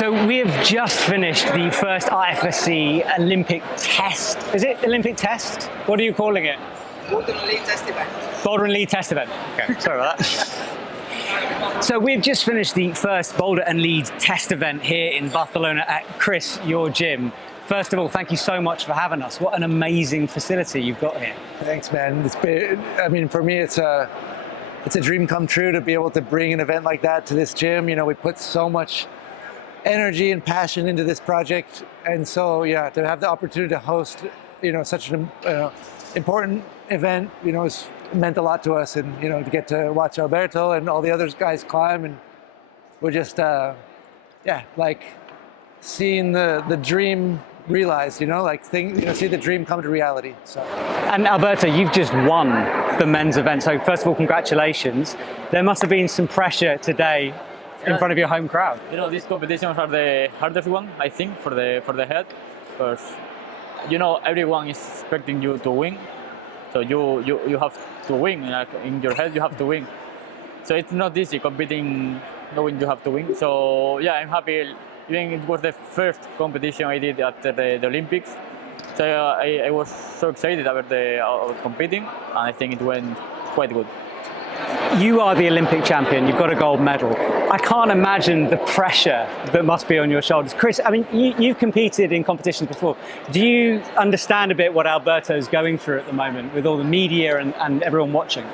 So we have just finished the first IFSC Olympic test. Is it Olympic test? What are you calling it? Golden Lead Test event. Golden Lead test event. Okay, sorry about that. So we've just finished the first boulder and lead test event here in Barcelona at Chris, your gym. First of all, thank you so much for having us. What an amazing facility you've got here. Thanks, man. It's been, I mean, for me, it's a dream come true to be able to bring an event like that to this gym. You know, we put so much energy and passion into this project, and so yeah, to have the opportunity to host, you know, such an important event, you know, it's meant a lot to us, and you know, to get to watch Alberto and all the other guys climb, and we're just yeah, like seeing the dream realized, you know, like see the dream come to reality. So. And Alberto, you've just won the men's event, so first of all, congratulations. There must have been some pressure today in front of your home crowd. You know, these competitions are the hardest one, I think, for the head, because you know everyone is expecting you to win, so you have to win. Like in your head, you have to win. So it's not easy competing knowing you have to win. So yeah, I'm happy. Even it was the first competition I did after the Olympics, so I was so excited about competing, and I think it went quite good. You are the Olympic champion, you've got a gold medal. I can't imagine the pressure that must be on your shoulders. Chris, I mean, you've competed in competitions before. Do you understand a bit what Alberto's going through at the moment with all the media and everyone watching?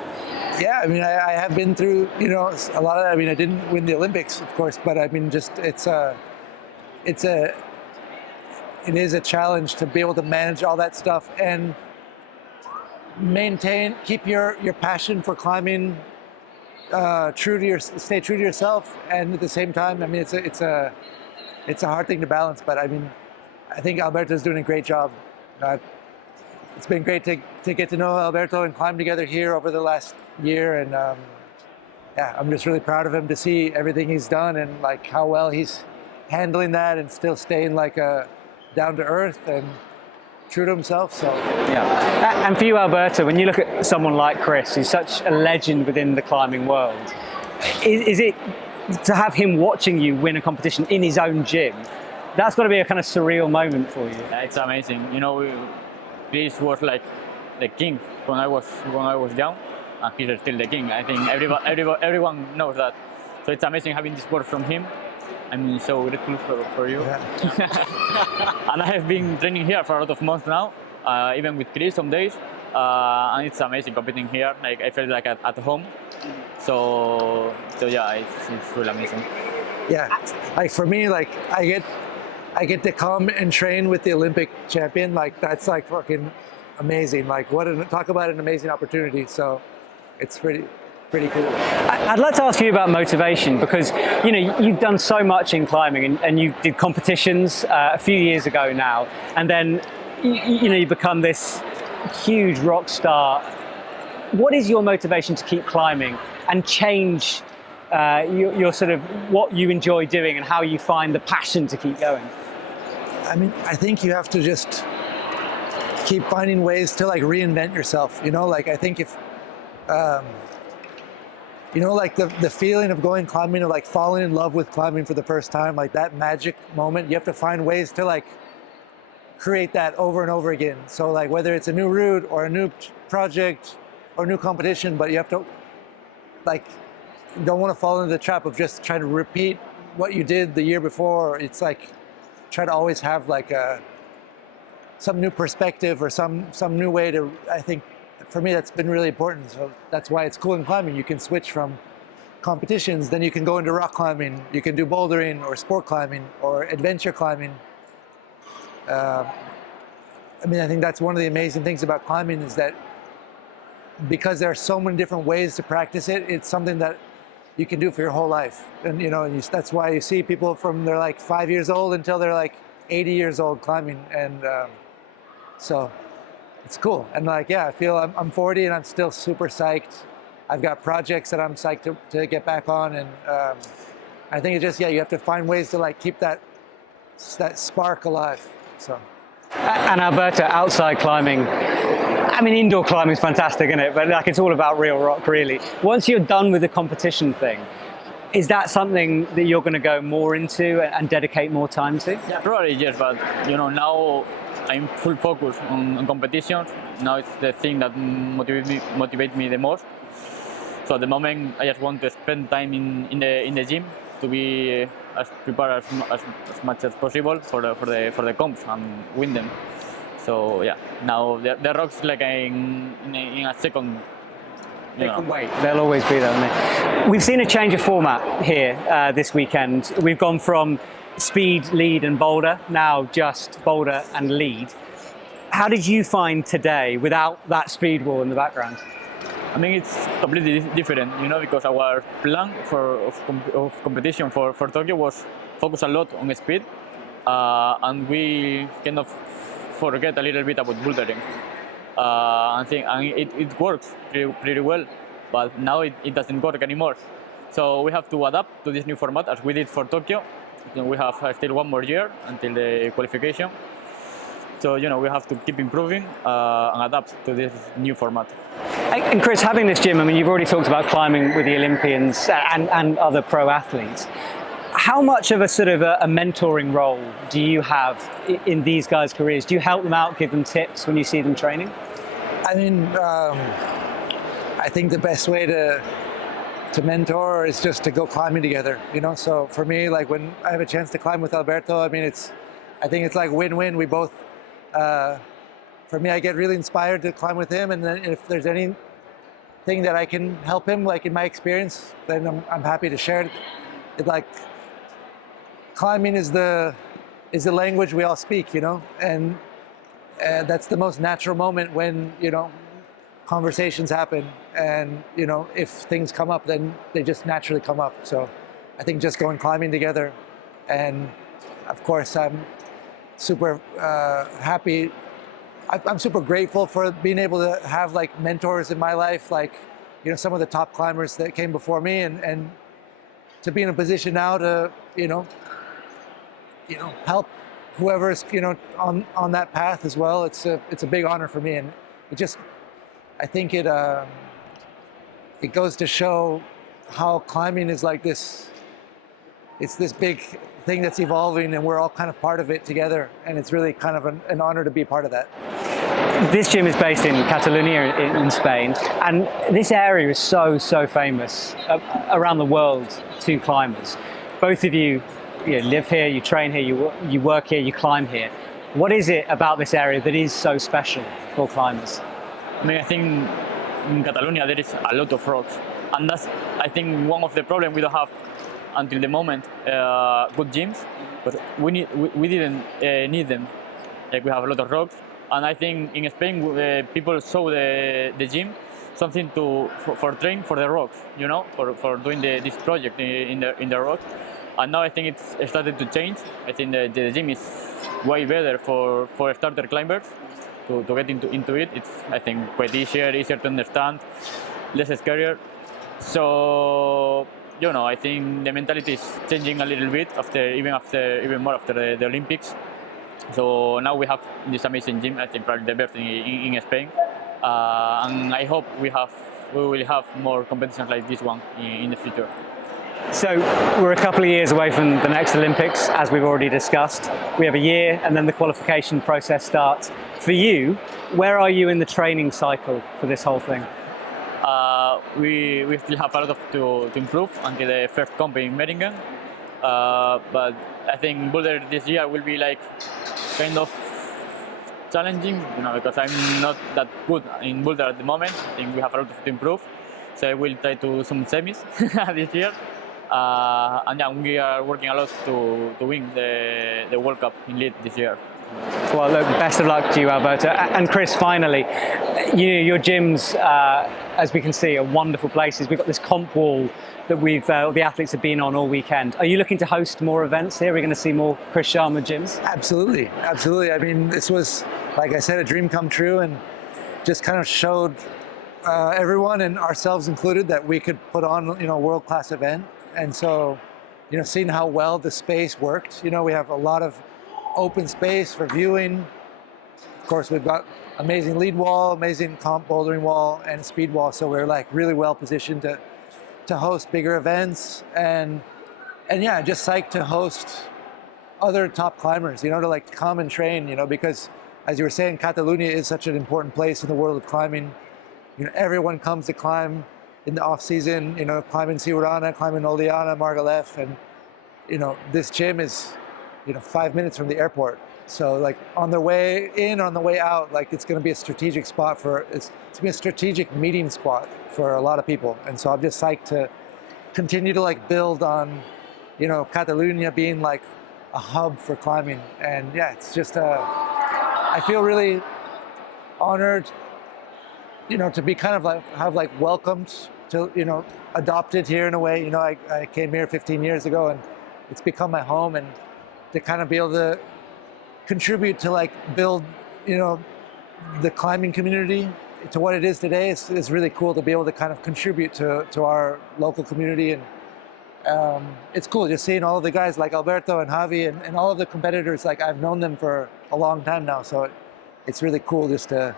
Yeah, I mean, I have been through, you know, a lot of that. I mean, I didn't win the Olympics, of course, but I mean, just it is a challenge to be able to manage all that stuff and keep your passion for climbing stay true to yourself, and at the same time, I mean, it's a hard thing to balance. But I mean, I think Alberto's doing a great job. It's been great to get to know Alberto and climb together here over the last year, and yeah, I'm just really proud of him to see everything he's done and like how well he's handling that and still staying like down to earth and true to himself. So yeah. And for you, Alberto, when you look at someone like Chris, who's such a legend within the climbing world, is it to have him watching you win a competition in his own gym? That's got to be a kind of surreal moment for you. Yeah, it's amazing. You know, Chris was like the king when I was young, and he's still the king. I think everyone knows that. So it's amazing having this word from him. I'm so grateful for you. Yeah. And I have been training here for a lot of months now, even with Chris some days, and it's amazing competing here. Like I feel like at home. So yeah, it's really amazing. Yeah, like for me, like I get to come and train with the Olympic champion. Like that's like fucking amazing. Like talk about an amazing opportunity. So it's pretty cool. I'd like to ask you about motivation, because you know you've done so much in climbing, and you did competitions a few years ago now, and then you know you become this huge rock star. What is your motivation to keep climbing and change your sort of what you enjoy doing and how you find the passion to keep going? I mean, I think you have to just keep finding ways to like reinvent yourself. You know, like I think if you know, like the feeling of going climbing, or like falling in love with climbing for the first time, like that magic moment, you have to find ways to like create that over and over again. So like whether it's a new route or a new project or a new competition, but you have to like, you don't want to fall into the trap of just trying to repeat what you did the year before. It's like try to always have like some new perspective or some new way to, I think, for me, that's been really important. So that's why it's cool in climbing. You can switch from competitions, then you can go into rock climbing, you can do bouldering or sport climbing or adventure climbing. I mean, I think that's one of the amazing things about climbing is that because there are so many different ways to practice it, it's something that you can do for your whole life. And you know, that's why you see people from they're like 5 years old until they're like 80 years old climbing. And so it's cool. And like, yeah, I feel I'm 40 and I'm still super psyched. I've got projects that I'm psyched to get back on. And I think it's just, yeah, you have to find ways to like keep that spark alive. So. And Alberto, outside climbing, I mean, indoor climbing is fantastic, isn't it? But like, it's all about real rock, really. Once you're done with the competition thing, Is that something that you're going to go more into and dedicate more time to? Yeah, probably yes, but now I'm full focus on competitions. Now it's the thing that motivate me the most. So at the moment, I just want to spend time in the gym to be as prepared as much as possible for the comps and win them. So yeah, now the rocks like in a second. They can wait. They'll always be there, won't they? We've seen a change of format here this weekend. We've gone from speed, lead and boulder, now just boulder and lead. How did you find today without that speed wall in the background? I mean, it's completely different, because our plan of competition for Tokyo was focus a lot on speed, and we kind of forget a little bit about bouldering. And it works pretty well, but now it doesn't work anymore. So we have to adapt to this new format as we did for Tokyo. We have still 1 more year until the qualification. So we have to keep improving and adapt to this new format. And Chris, having this gym, I mean, you've already talked about climbing with the Olympians and other pro athletes. How much of a sort of a mentoring role do you have in these guys' careers? Do you help them out, give them tips when you see them training? I mean, I think the best way to mentor is just to go climbing together, So for me, like when I have a chance to climb with Alberto, I mean, I think it's like win-win. We both, for me, I get really inspired to climb with him, and then if there's anything that I can help him, like in my experience, then I'm happy to share it. Like climbing is the language we all speak, and that's the most natural moment when conversations happen, and if things come up, then they just naturally come up. So I think just going climbing together, and of course I'm super happy. I'm super grateful for being able to have like mentors in my life, like some of the top climbers that came before me, and to be in a position now to help whoever's on that path as well. It's a big honor for me, and I think it goes to show how climbing is like this. It's this big thing that's evolving, and we're all kind of part of it together, and it's really kind of an honor to be part of that. This gym is based in Catalonia in Spain, and this area is so famous around the world to climbers. Both of you live here, you train here, you work here, you climb here. What is it about this area that is so special for climbers? I mean, I think in Catalonia there is a lot of rocks, and that's, I think, one of the problems we don't have until the moment, good gyms, but we didn't need them. Like, we have a lot of rocks, and I think in Spain people saw the gym something for train for the rocks, for doing this project in the rocks. And now I think it's started to change. I think the gym is way better for starter climbers to get into it. It's, I think, quite easier to understand, less scarier. So I think the mentality is changing a little bit even more after the Olympics. So now we have this amazing gym. I think probably the best in Spain, and I hope we will have more competitions like this one in the future. So we're a couple of years away from the next Olympics, as we've already discussed. We have a year, and then the qualification process starts. For you, where are you in the training cycle for this whole thing? We still have a lot to improve until the first comp in Meringen. But I think boulder this year will be like kind of challenging, because I'm not that good in boulder at the moment. I think we have a lot to improve. So I will try to some semis this year. And yeah, we are working a lot to win the World Cup in lead this year. Well, look, best of luck to you, Alberto. And Chris, finally, your gyms, as we can see, are wonderful places. We've got this comp wall that the athletes have been on all weekend. Are you looking to host more events here? Are we going to see more Chris Sharma gyms? Absolutely. I mean, this was, like I said, a dream come true, and just kind of showed everyone, and ourselves included, that we could put on a world-class event. And so, seeing how well the space worked, we have a lot of open space for viewing. Of course, we've got amazing lead wall, amazing comp bouldering wall, and speed wall. So we're like really well positioned to to host bigger events, and yeah, just psyched to host other top climbers, you know, to like come and train, you know, because as you were saying, Catalonia is such an important place in the world of climbing. You know, everyone comes to climb in the off season, you know, climbing Siurana, climbing Oliana, Margalef, and you know, this gym is, you know, 5 minutes from the airport. So like on the way in, on the way out, like it's going to be a strategic spot it's going to be a strategic meeting spot for a lot of people. And so I'm just psyched to continue to like build on, you know, Catalonia being like a hub for climbing. And yeah, it's just I feel really honored, you know, to be kind of like have like welcomed to, you know, adopted here in a way. You know, I came here 15 years ago and it's become my home, and to kind of be able to contribute to like build, you know, the climbing community to what it is today is really cool to be able to kind of contribute to our local community. And it's cool just seeing all of the guys like Alberto and Javi and all of the competitors. Like I've known them for a long time now, so it's really cool just to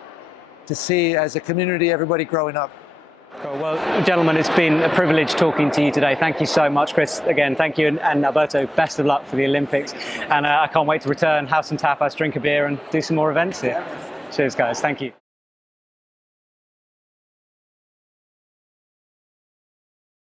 see as a community everybody growing up. Cool. Well, gentlemen, it's been a privilege talking to you today. Thank you so much, Chris. Again, thank you, and Alberto, best of luck for the Olympics. And I can't wait to return, have some tapas, drink a beer, and do some more events here. Cheers, guys. Thank you.